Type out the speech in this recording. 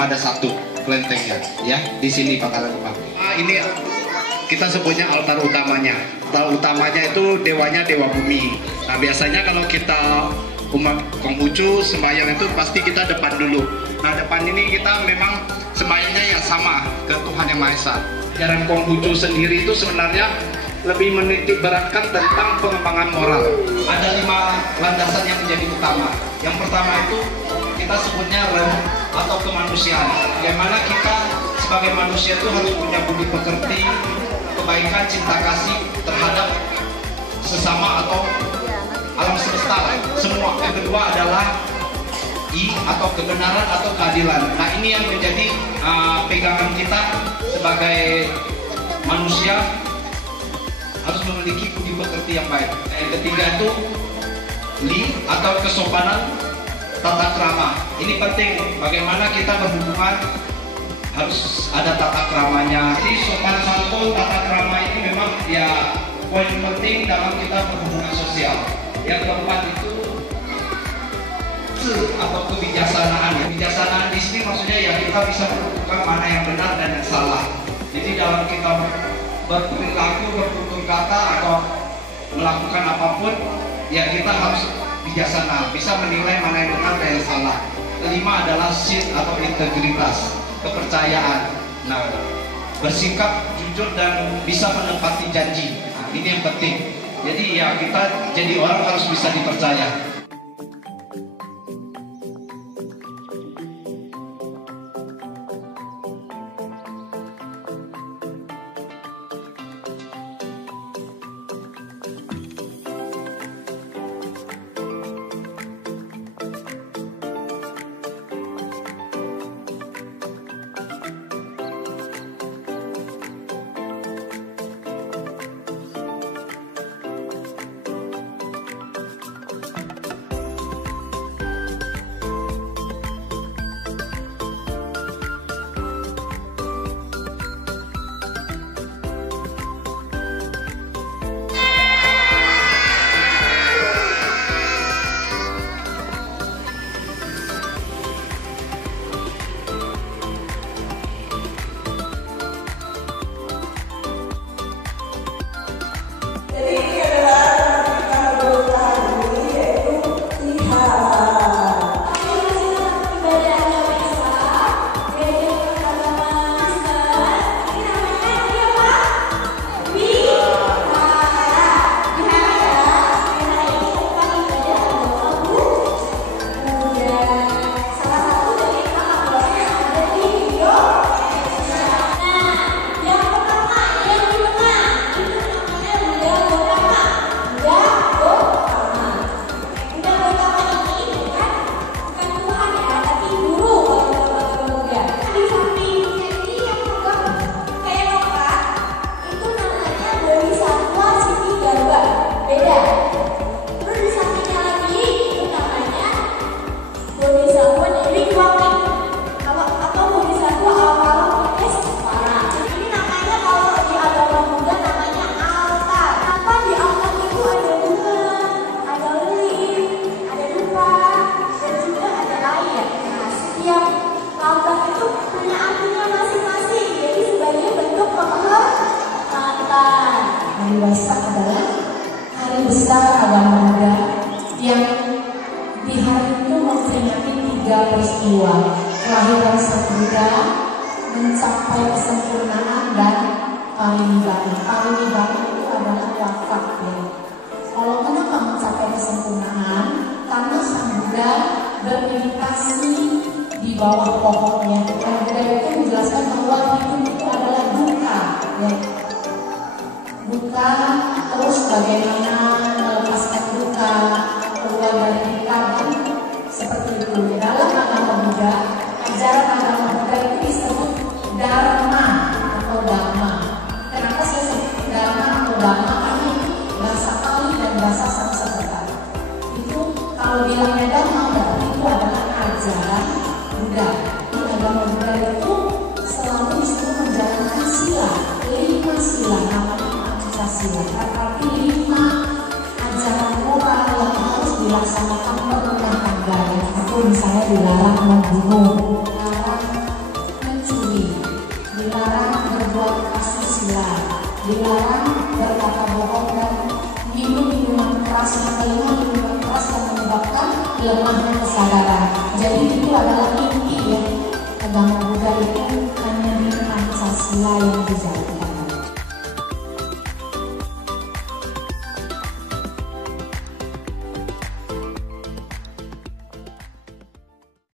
cuma ada satu kelentengnya, ya. Di sini bakalan dipakai. Ini kita sebutnya altar utamanya. Altar utamanya itu dewanya dewa bumi. Nah, biasanya kalau kita umat Konghucu sembahyang itu pasti kita depan dulu. Nah, depan ini kita memang sembahyangnya ya sama ke Tuhan Yang Maha Esa. Ajaran Konghucu sendiri itu sebenarnya lebih menitik beratkan tentang pengembangan moral. Ada 5 landasan yang menjadi utama. Yang pertama itu kita sebutnya rem atau kemanusiaan. Bagaimana kita sebagai manusia itu harus punya budi pekerti, kebaikan, cinta kasih terhadap sesama atau alam semesta semua. Yang kedua adalah I atau kebenaran atau keadilan. Nah, ini yang menjadi pegangan kita sebagai manusia, harus memiliki budi pekerti yang baik. Yang ketiga itu Li atau kesopanan tata krama. Ini penting, bagaimana kita berhubungan harus ada tata kramanya. Jadi sopan santun, tata krama ini memang ya poin penting dalam kita berhubungan sosial. Yang keempat itu atau kebijaksanaan. Kebijaksanaan di sini maksudnya ya kita bisa menentukan mana yang benar dan yang salah. Jadi dalam kita berperilaku, bertutur kata atau melakukan apapun, ya kita harus bijaksana, bisa menilai mana yang benar dan yang salah. Kelima adalah sid atau integritas, kepercayaan. Nah, bersikap jujur dan bisa menepati janji. Nah, ini yang penting. Jadi ya kita jadi orang harus bisa dipercaya. Waisak adalah hari besar agama Buddha yang di hari itu memperingati 3 peristiwa: kelahiran Sang Buddha, mencapai kesempurnaan, dan parinibbana. Parinibbana itu adalah wafat. Ya. Kalau kenapa mencapai kesempurnaan? Karena Sang Buddha bermeditasi di bawah pohonnya. Dan Buddha itu menjelaskan bahwa hidup itu adalah duka. Ya. Duka, terus bagaimana melepaskan duka, keluar dari duka, dan seperti itu. Dalam agama Buddha, ajaran agama Buddha itu disebut Dharma atau Dhamma. Kenapa saya sebut Dharma atau Dhamma? Karena itu bahasa Pali dan bahasa Sanskerta. Itu kalau bilangnya Dhamma, berarti itu adalah ajaran Buddha. Di agama Buddha itu selalu disuruh menjalankan sila, 5 sila namanya. Tetapi 5 ajaran moral yang harus dilaksanakan per rumah tangga. Itu misalnya dilarang membunuh, dilarang dilarang berkata bohong dan minum minuman keras, minuman keras yang menyebabkan lemahnya kesadaran. Jadi itu adalah inti ya, agama Buddha itu hanya di Pancasila yang dijaga.